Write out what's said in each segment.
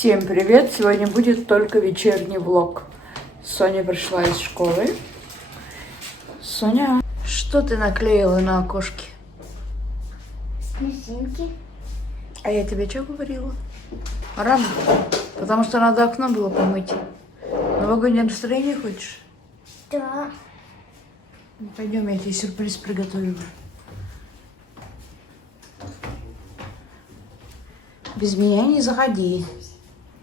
Всем привет! Сегодня будет только вечерний влог. Соня пришла из школы. Соня, что ты наклеила на окошке? Снежинки. А я тебе что говорила? Рано. Потому что надо окно было помыть. Новогоднее настроение хочешь? Да. Пойдем, я тебе сюрприз приготовила. Без меня не заходи.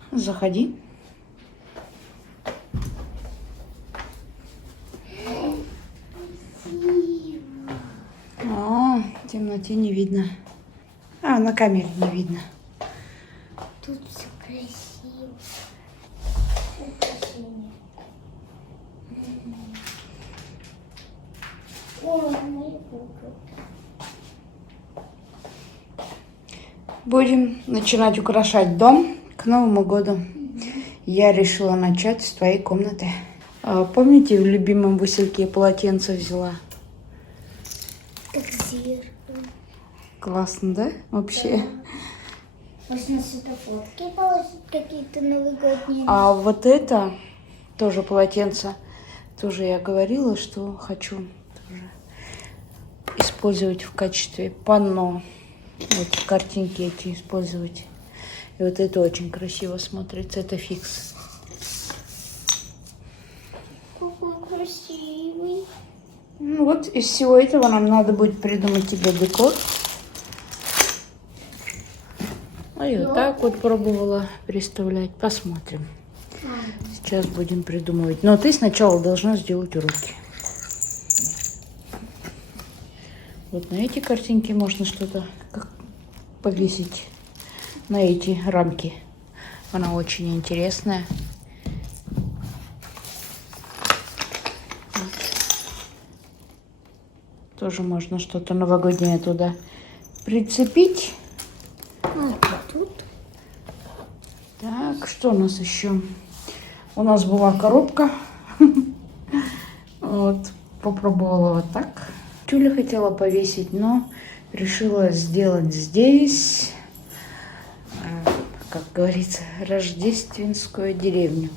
Заходи. В темноте не видно. На камере не видно. Тут все красиво. Будем начинать украшать дом к Новому году. Я решила начать с твоей комнаты. Помните, в любимом Васильке я полотенце взяла? Как зеркало. Классно, да? Вообще. Можно сюда фотки положить какие-то новогодние. А вот это тоже полотенце. Тоже я говорила, что хочу тоже использовать в качестве панно. Вот картинки эти использовать. И вот это очень красиво смотрится. Это фикс. Какой красивый. Ну вот из всего этого нам надо будет придумать тебе декор. И вот так вот пробовала представлять. Посмотрим. Сейчас будем придумывать. Но ты сначала должна сделать уроки. Вот на эти картинки можно что-то повесить. На эти рамки. Она очень интересная. Вот. Тоже можно что-то новогоднее туда прицепить. Тут. Так, что у нас еще? У нас была коробка. Вот, попробовала вот так. Тюля хотела повесить, но решила сделать здесь, как говорится, рождественскую деревню.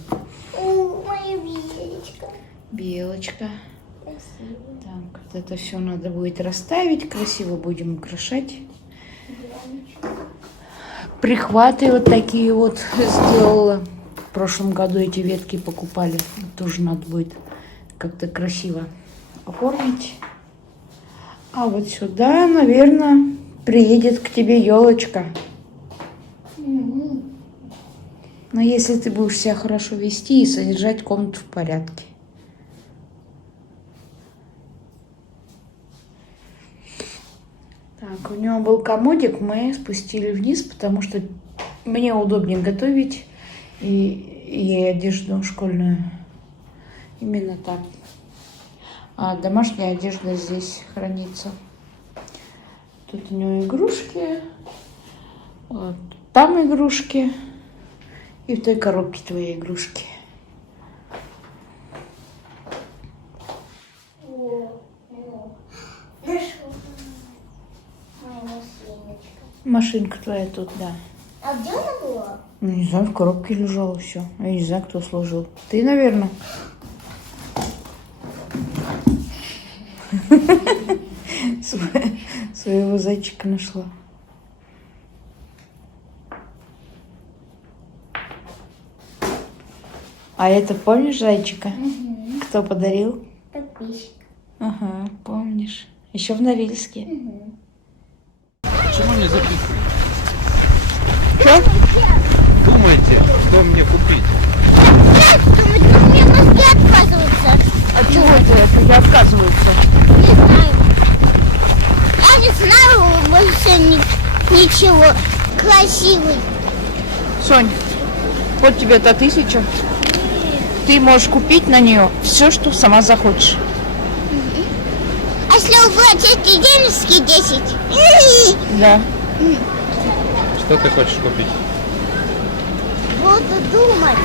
О, моя белочка. Белочка. Красиво. Так, вот это все надо будет расставить, красиво будем украшать. Прихваты вот такие вот сделала. В прошлом году эти ветки покупали. Тоже надо будет как-то красиво оформить. А вот сюда, наверное, приедет к тебе елочка. Но если ты будешь себя хорошо вести и содержать комнату в порядке. Так, у него был комодик, мы спустили вниз, потому что мне удобнее готовить и одежду школьную. Именно так. А домашняя одежда здесь хранится. Тут у него игрушки. Вот. Там игрушки. И в той коробке твои игрушки. Машинка твоя тут, да. А где она была? Ну, не знаю, в коробке лежало все. Я не знаю, кто сложил. Ты, наверное. Своего зайчика нашла. А это помнишь зайчика? Угу. Кто подарил? Подписчик. Ага, помнишь. Еще в Норильске. Угу. Почему не записываете? Что? Думайте, что мне купить. Мне мозги отказываются. А чего это тебе отказываются? Не знаю. Я не знаю больше ничего. Красивый. Сонь, вот тебе 1000. Ты можешь купить на нее все, что сама захочешь. А если убрать эти денежки 10? Да. Что ты хочешь купить? Буду думать.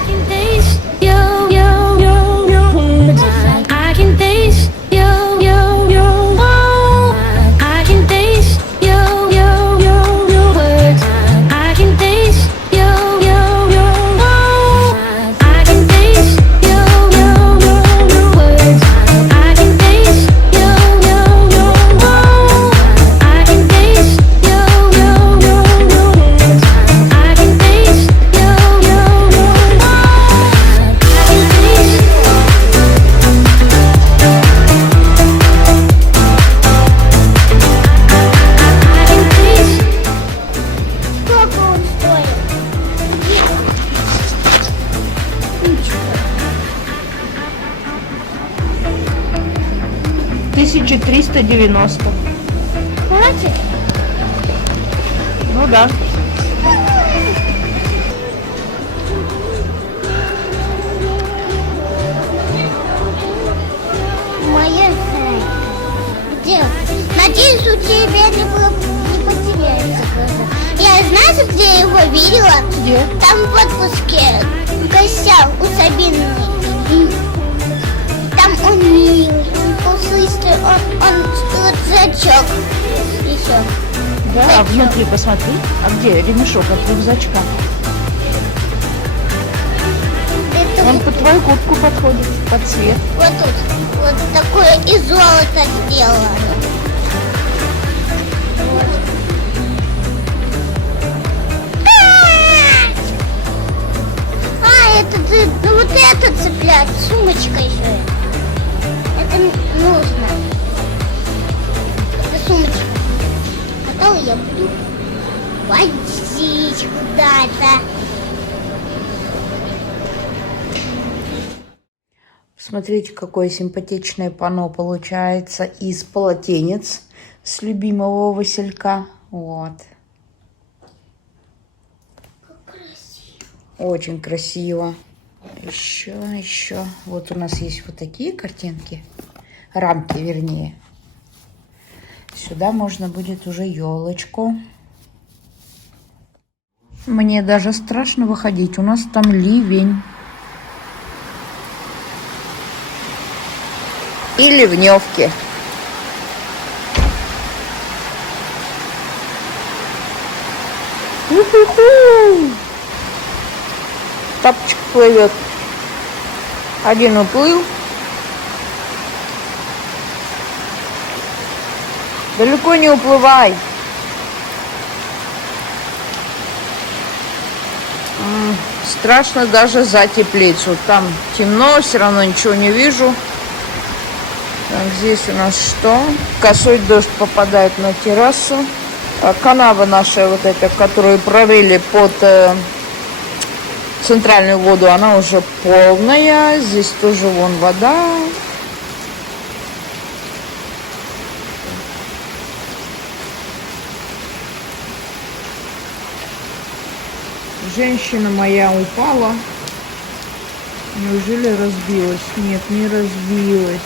2390. Хватит? Ну да. Моя зайка. Где? Надеюсь, у тебя не потеряется глаза. Я знаю, где я его видела. Где? Там в отпуске, в гостях у Сабины. Там он милый, он пушистый, он рюкзачок. Еще. Да, а внутри посмотри. А где ремешок от рюкзачка? Это Он под твою куртку подходит, под цвет. вот тут. Вот такое из золота сделано. Это ты, ну вот это цеплять, сумочка еще. Это нужно. Это сумочка. Потом я буду возить куда-то. Смотрите, какое симпатичное панно получается из полотенец с любимого Василька. Вот. Очень красиво. Еще. Вот у нас есть вот такие картинки. Рамки, вернее. Сюда можно будет уже елочку. Мне даже страшно выходить. У нас там ливень. И ливневки. У-ху-ху! Тапочек плывет. Один уплыл. Далеко не уплывай. Страшно даже за теплицу. Там темно, все равно ничего не вижу. Так, здесь у нас что? Косой дождь попадает на террасу. Канава наша, вот эта, которую прорыли под центральную воду, она уже полная. Здесь тоже вон вода. Женщина моя упала. Неужели разбилась? Нет, не разбилась.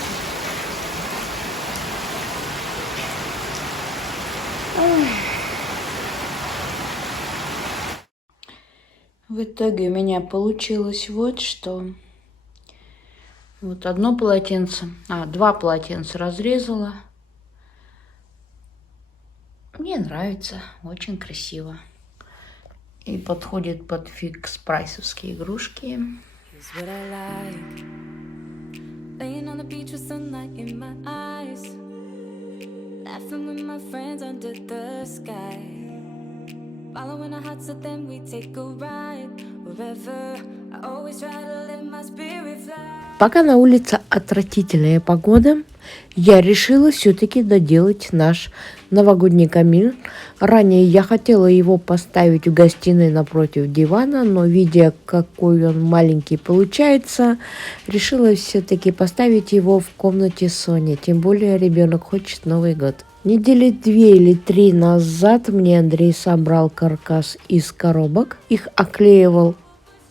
В итоге у меня получилось вот что. Вот одно полотенце, два полотенца разрезала. Мне нравится, очень красиво. И подходит под фикс-прайсовские игрушки. Following our hearts, so then we take a ride wherever. I always try to let my spirit fly. Пока на улице отвратительная погода, я решила все-таки доделать наш новогодний камин. Ранее я хотела его поставить в гостиной напротив дивана, но видя, какой он маленький получается, решила все-таки поставить его в комнате Сони. Тем более ребенок хочет Новый год. Недели 2 или 3 назад мне Андрей собрал каркас из коробок. Их оклеивал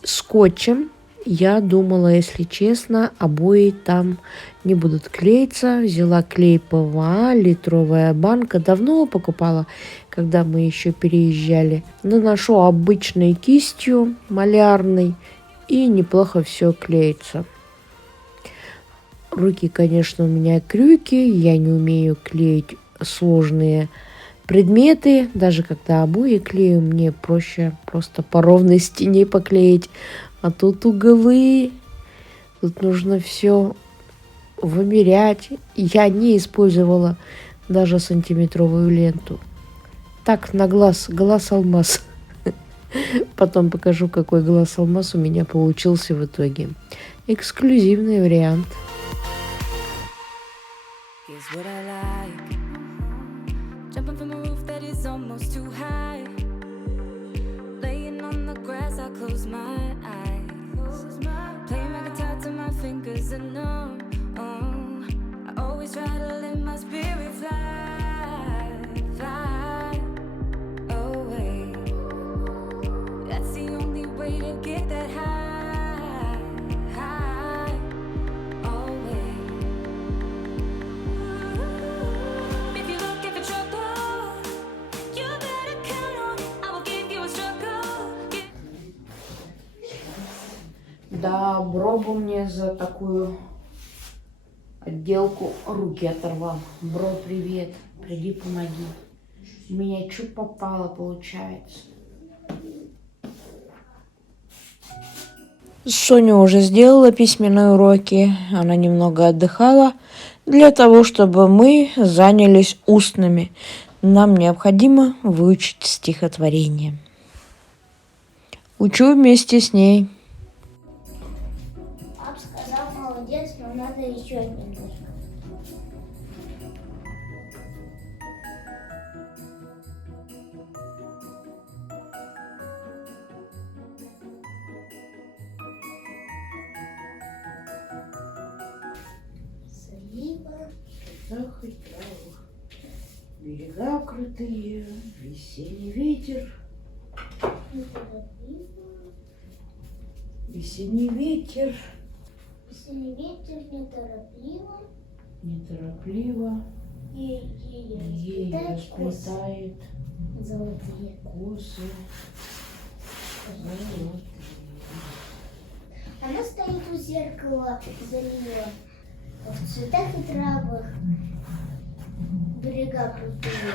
скотчем. Я думала, если честно, обои там не будут клеиться. Взяла клей ПВА, литровая банка. Давно покупала, когда мы еще переезжали. Наношу обычной кистью, малярной, и неплохо все клеится. Руки, конечно, у меня крюки. Я не умею клеить сложные предметы. Даже когда обои клею, мне проще просто по ровной стене поклеить. А тут углы. Тут нужно все вымерять. Я не использовала даже сантиметровую ленту. Так, на глаз алмаз. Потом покажу, какой глаз алмаз у меня получился в итоге. Эксклюзивный вариант. Here's what I like. Jumping from a roof that is almost too high. Laying on the grass, I close my eyes. Playing my guitar till my fingers are numb. I always try to let my spirit you to get that high, always. If you're looking for trouble, you better count on it. I will give you a struggle. Да, Бробу мне за такую отделку руки оторвал. Бро, привет. Приди, помоги. У меня что попало, получается. Соня уже сделала письменные уроки. Она немного отдыхала для того, чтобы мы занялись устными. Нам необходимо выучить стихотворение. Учу вместе с ней. Пап сказал, молодец, но надо еще немножко. Слива. Берега крутые, весенний ветер. Весенний ветер. Весенний ветер неторопливо. Неторопливо ей расплетает Золотые. косы. Золотые. Она стоит у зеркала, залила в цветах и травах. Берега крутые.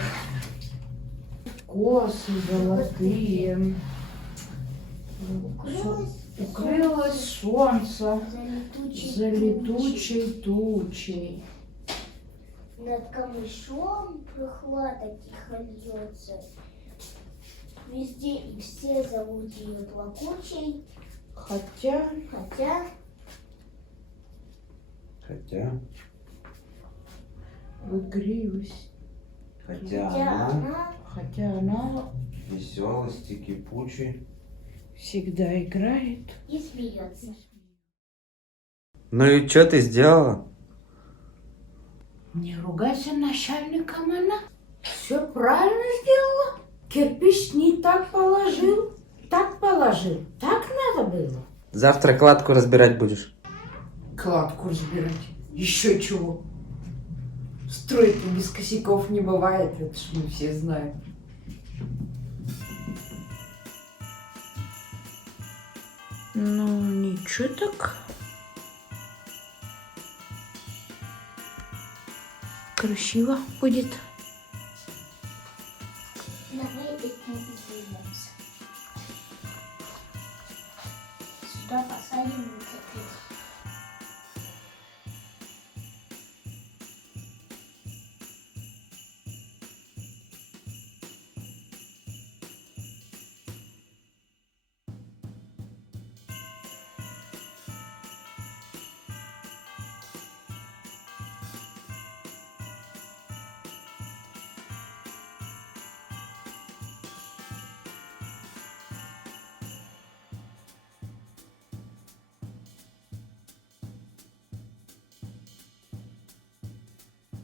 Косы золотые. Укрылось солнце за летучей тучей. Над камышом прохлада тихо льется. Везде и все зовут ее плакучей. Хотя игривость. Хотя она Хотя она Веселости кипучей. всегда играет. и смеется. Ну и что ты сделала? Не ругайся начальником, она. Все правильно сделала. Кирпич не так положил. Так положил. Так надо было. Завтра кладку разбирать будешь? Кладку разбирать. Еще чего. Стройки без косяков не бывает. Это ж мы все знаем. Ну, ничего так. Красиво будет. Давай этим займемся. Сюда посадим вот таких.